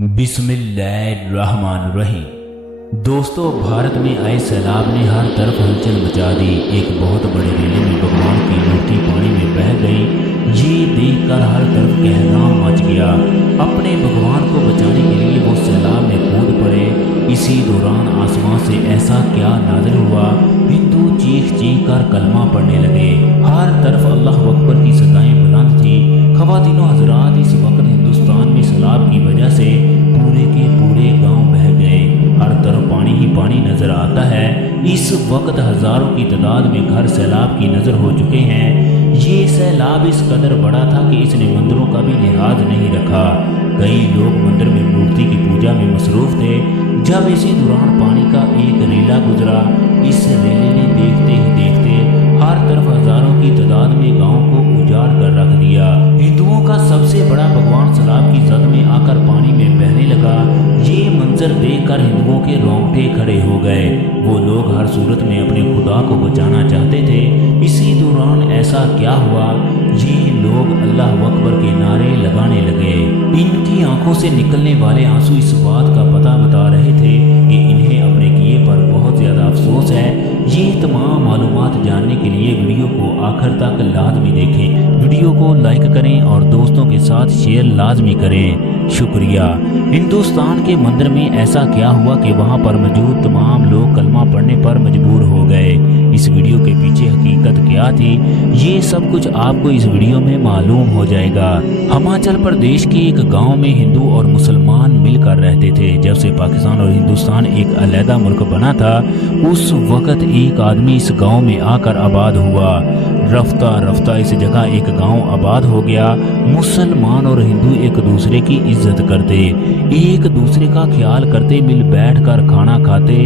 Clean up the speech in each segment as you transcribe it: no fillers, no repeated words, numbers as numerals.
बिस्मिल्लाहिर्रहमानिर्रहीम। दोस्तों, भारत में आए सैलाब ने हर तरफ हलचल मचा दी। एक बहुत बड़े रेले में भगवान की मूर्ति पानी में बह गई। ये देखकर हर तरफ कहराम मच गया। अपने भगवान को बचाने के लिए वो सैलाब में कूद पड़े। इसी दौरान आसमान से ऐसा क्या नाज़िल हुआ, हिंदू चीख चीख कर कलमा पढ़ने लगे। हर तरफ अल्लाह अकबर की सदाएं बुलंद थी। ख़वातीनो हज़रात, इस वक्त हिंदुस्तान में सैलाब की वजह से पूरे के पूरे गांव बह गए। हर तरफ पानी ही पानी नजर आता है। इस वक्त हजारों की तादाद में घर सैलाब की नजर हो चुके हैं। ये सैलाब इस कदर बड़ा था कि इसने मंदिरों का भी लिहाज नहीं रखा। कई लोग मंदिर में मूर्ति की पूजा में मसरूफ थे। जब इसी दौरान पानी का एक रेला गुजरा। इस रेले ने देखते ही देखते हर तरफ हजारों की तादाद में गांव को उजाड़ कर रख दिया। हिंदुओं का सबसे बड़ा भगवान सैलाब की जद में आकर पानी में बहने लगा। ये मंजर देखकर हिंदुओं के रोंगटे खड़े हो गए। वो लोग हर सूरत में अपने खुदा को बचाना चाहते थे। इसी दौरान ऐसा क्या हुआ, ये लोग अल्लाह अकबर के नारे लगाने लगे। इनकी आंखों से निकलने वाले आंसू इस बात का पता बता रहे थे कि इन्हें अपने किए पर बहुत ज़्यादा अफसोस है। ये तमाम मालूमात जानने के लिए वीडियो को आखिर तक लाजमी देखें। वीडियो को लाइक करें और दोस्तों के साथ शेयर लाजमी करें। शुक्रिया। हिंदुस्तान के मंदिर में ऐसा क्या हुआ कि वहां पर मौजूद तमाम लोग कलमा पढ़ने पर मजबूर हो गए। इस वीडियो के पीछे हकीकत क्या थी, ये सब कुछ आपको इस वीडियो में मालूम हो जाएगा। हिमाचल प्रदेश के एक गांव में हिंदू और मुसलमान मिलकर रहते थे। जब से पाकिस्तान और हिंदुस्तान एक अलहदा मुल्क बना था, उस वक्त एक आदमी इस गांव में आकर आबाद हुआ। रफ्ता रफ्ता इस जगह एक गांव आबाद हो गया। मुसलमान और हिंदू एक दूसरे की इज्जत करते, एक दूसरे का ख्याल करते, मिल बैठ कर खाना खाते।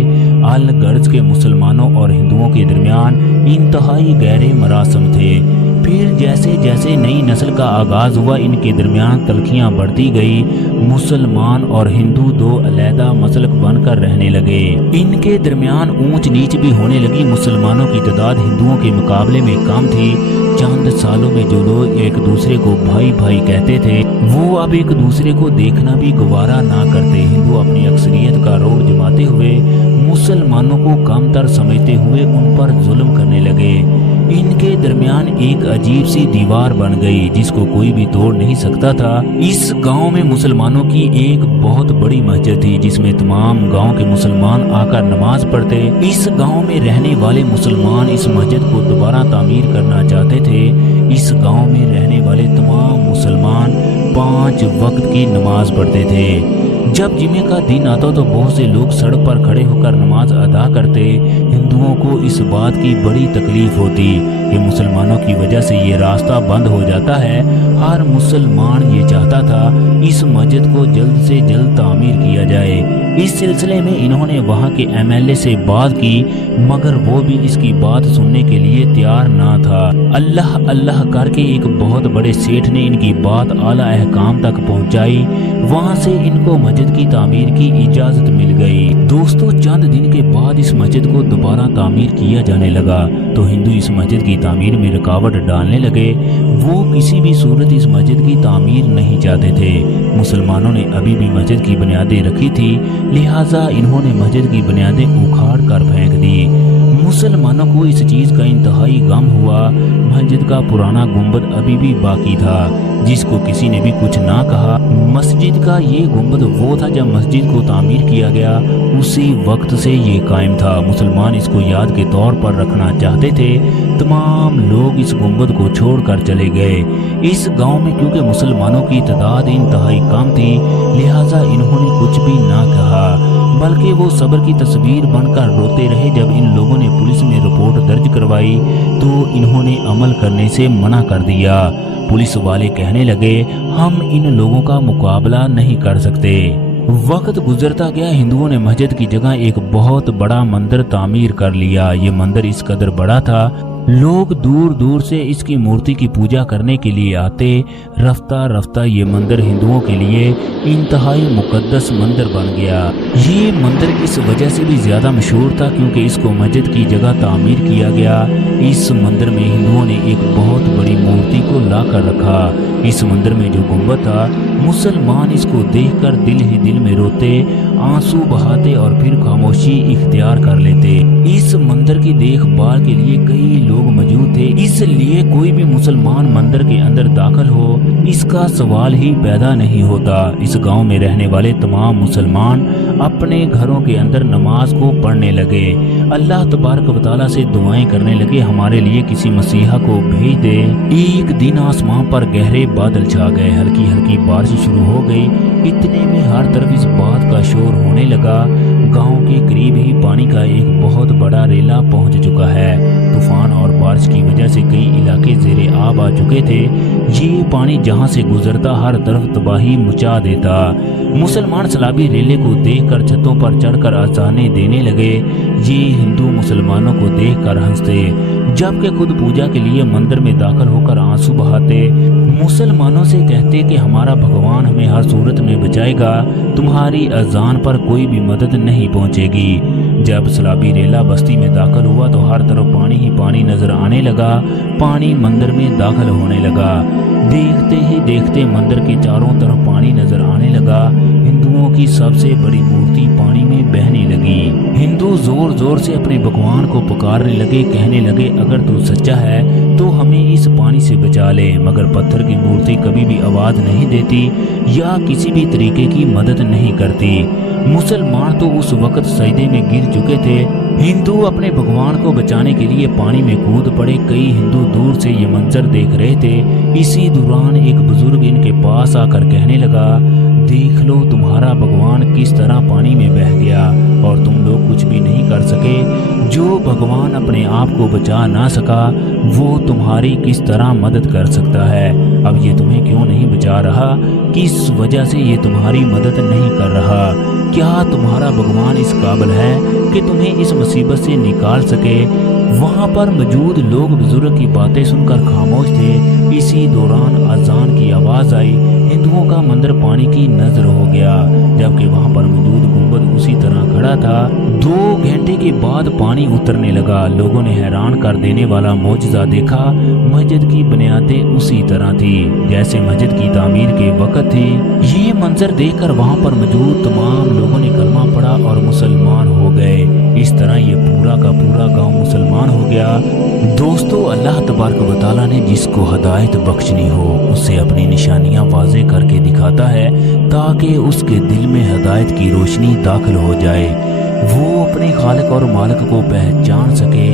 अल गर्ज के मुसलमानों और हिंदुओं के दरमियान इंतहाई गहरे मरासम थे। फिर जैसे जैसे नई नस्ल का आगाज हुआ, इनके दरमियान तलखियां बढ़ती गई। मुसलमान और हिंदू दो अलहदा मसलक बनकर रहने लगे। इनके दरमियान ऊंच नीच भी होने लगी। मुसलमानों की तादाद हिंदुओं के मुकाबले में कम थी। चंद सालों में जो लोग एक दूसरे को भाई भाई कहते थे, वो अब एक दूसरे को देखना भी गवारा ना करते। हिंदू अपनी अक्सरियत का रोब जमाते हुए मुसलमानों को कमतर समझते हुए उन पर जुल्म करने लगे। इनके दरमियान एक अजीब सी दीवार बन गई जिसको कोई भी तोड़ नहीं सकता था। इस गांव में मुसलमानों की एक बहुत बड़ी मस्जिद थी जिसमें तमाम गांव के मुसलमान आकर नमाज पढ़ते। इस गांव में रहने वाले मुसलमान इस मस्जिद को दोबारा तामीर करना चाहते थे। इस गांव में रहने वाले तमाम मुसलमान 5 वक्त की नमाज पढ़ते थे। जब जुमे का दिन आता तो बहुत से लोग सड़क पर खड़े होकर नमाज अदा करते। हिंदुओं को इस बात की बड़ी तकलीफ होती कि मुसलमानों की वजह से ये रास्ता बंद हो जाता है। हर मुसलमान ये चाहता था इस मस्जिद को जल्द से जल्द तामीर किया जाए। इस सिलसिले में इन्होंने वहाँ के MLA से बात की, मगर वो भी इसकी बात सुनने के लिए तैयार ना था। अल्लाह अल्लाह करके एक बहुत बड़े सेठ ने इनकी बात आला अहकाम तक पहुँचाई। वहाँ से इनको मस्जिद की तामीर की इजाजत मिल गई। दोस्तों, चंद दिन के बाद इस मस्जिद को दोबारा तामीर किया जाने लगा तो हिंदू इस मस्जिद की तामीर में रुकावट डालने लगे। वो किसी भी सूरत इस मस्जिद की तामीर नहीं चाहते थे। मुसलमानों ने अभी भी मस्जिद की बुनियादें रखी थी, लिहाजा इन्होंने मस्जिद की बुनियादें उखाड़ कर फेंक दी। मुसलमानों को इस चीज़ का इंतहाई गम हुआ। मस्जिद का पुराना गुंबद अभी भी बाकी था जिसको किसी ने भी कुछ ना कहा। मस्जिद का ये गुंबद वो था जब मस्जिद को तामीर किया गया, उसी वक्त से ये कायम था। मुसलमान इसको याद के तौर पर रखना चाहते थे। तमाम लोग इस गुंबद को छोड़कर चले गए। इस गांव में क्योंकि मुसलमानों की तादाद इंतहाई कम थी, लिहाजा इन्होंने कुछ भी ना कहा, बल्कि वो सब्र की तस्वीर बनकर रोते रहे। जब इन लोगों ने पुलिस में रिपोर्ट दर्ज करवाई तो इन्होंने अमल करने से मना कर दिया। पुलिस वाले कहने लगे, हम इन लोगों का मुकाबला नहीं कर सकते। वक्त गुजरता गया। हिंदुओं ने मस्जिद की जगह एक बहुत बड़ा मंदिर तामीर कर लिया। ये मंदिर इस कदर बड़ा था, लोग दूर दूर से इसकी मूर्ति की पूजा करने के लिए आते। रफ्ता रफ्ता ये मंदिर हिंदुओं के लिए इंतहाई मुकद्दस मंदिर बन गया। ये मंदिर इस वजह से भी ज़्यादा मशहूर था क्योंकि इसको मस्जिद की जगह तामीर किया गया। इस मंदिर में हिंदुओं ने एक बहुत बड़ी मूर्ति को ला कर रखा। इस मंदिर में जो गुंबद था मुसलमान इसको देखकर दिल ही दिल में रोते, आंसू बहाते और फिर खामोशी इख्तियार कर लेते। इस मंदिर की देखभाल के लिए कई लोग मौजूद थे, इसलिए कोई भी मुसलमान मंदिर के अंदर दाखिल हो इसका सवाल ही पैदा नहीं होता। इस गांव में रहने वाले तमाम मुसलमान अपने घरों के अंदर नमाज को पढ़ने लगे, अल्लाह तबारक व तआला से दुआएं करने लगे, हमारे लिए किसी मसीहा को भेज दे। एक दिन आसमान पर गहरे बादल छा गए, हल्की हल्की बारिश शुरू हो गई। इतने में हर तरफ इस बात का शोर होने लगा, गांव के करीब ही पानी का एक बहुत बड़ा रेला पहुंच चुका है। तूफान और बारिश की वजह से कई इलाके ज़ेरे आब आ चुके थे। ये पानी जहां से गुजरता हर तरफ तबाही मचा देता। मुसलमान सलाबी रेले को देखकर छतों पर चढ़कर अजानें देने लगे। ये हिंदू मुसलमानों को देखकर हंसते, जबकि खुद पूजा के लिए मंदिर में दाखिल होकर आंसू बहाते। मुसलमानों से कहते कि हमारा भगवान हमें हर सूरत में बचाएगा, तुम्हारी अजान पर कोई भी मदद नहीं पहुंचेगी। जब सलाबी रेला बस्ती में दाखिल हुआ तो हर तरफ पानी ही पानी नजर आने लगा। पानी मंदिर में दाखिल होने लगा। देखते ही देखते मंदिर के चारों तरफ पानी नजर आने लगा। हिंदुओं की सबसे बड़ी मूर्ति पानी में बहने लगी। हिंदू जोर जोर से अपने भगवान को पुकारने लगे, कहने लगे अगर तू सच्चा है तो हमें इस पानी से बचा ले। मगर पत्थर की मूर्ति कभी भी आवाज नहीं देती या किसी भी तरीके की मदद नहीं करती। मुसलमान तो उस वक्त सजदे में गिर चुके थे। हिंदू अपने भगवान को बचाने के लिए पानी में कूद पड़े। कई हिंदू दूर से ये मंजर देख रहे थे। इसी दौरान एक बुजुर्ग इनके पास आकर कहने लगा, देख लो तुम्हारा भगवान किस तरह पानी में बह गया और तुम लोग कुछ भी नहीं कर सके। जो भगवान अपने आप को बचा ना सका वो तुम्हारी किस तरह मदद कर सकता है। अब ये तुम्हें क्यों नहीं बचा रहा, किस वजह से ये तुम्हारी मदद नहीं कर रहा। क्या तुम्हारा भगवान इस काबिल है कि तुम्हें इस मुसीबत से निकाल सके। वहाँ पर मौजूद लोग बुजुर्ग की बातें सुनकर खामोश थे। इसी दौरान अजान की आवाज़ आई। हिंदुओं का मंदिर पानी की नजर हो गया, जबकि वहाँ पर मौजूद गुंबद उसी तरह खड़ा था। 2 घंटे के बाद पानी उतरने लगा। लोगों ने हैरान कर देने वाला मौजज़ा देखा। मस्जिद की बुनियादें उसी तरह थी जैसे मस्जिद की तामीर के वक्त थी। ये मंजर देखकर वहाँ पर मौजूद तमाम लोगों ने कलमा पढ़ा और मुसलमान हो गए। इस तरह ये पूरा का पूरा गांव मुसलमान हो गया। दोस्तों, अल्लाह तबारक व तआला ने जिसको हदायत बख्शनी हो उसे अपनी निशानियां वाज़ेह करके दिखाता है ताकि उसके दिल में हदायत की रोशनी दाखिल हो जाए, वो अपने खालिक और मालिक को पहचान सके।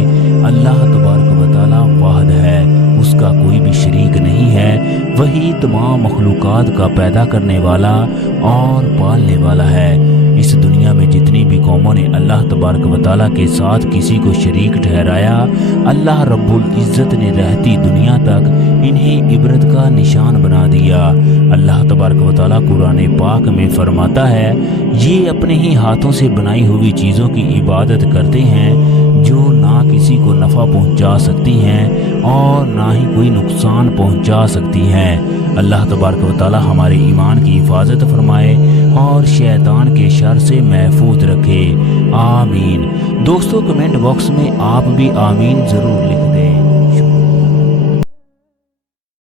अल्लाह तबारक व तआला वाहिद है, उसका कोई भी शरीक नहीं है। वही तमाम मखलूकात का पैदा करने वाला और पालने वाला है। इस दुनिया में जितनी भी कौमों ने अल्लाह तबारक व तआला के साथ किसी को शरीक ठहराया, अल्लाह रब्बुल इज़्ज़त ने रहती दुनिया तक इन्हें इबरत का निशान बना दिया। अल्लाह तबारक व तआला कुरान पाक में फरमाता है, ये अपने ही हाथों से बनाई हुई चीज़ों की इबादत करते हैं जो ना किसी को नफ़ा पहुंचा सकती हैं और ना ही कोई नुकसान पहुंचा सकती हैं। अल्लाह तबारक व तआला हमारे ईमान की हिफाजत फरमाए और शैतान के शर से महफूज रखे। आमीन। दोस्तों, कमेंट बॉक्स में आप भी आमीन ज़रूर लिखें।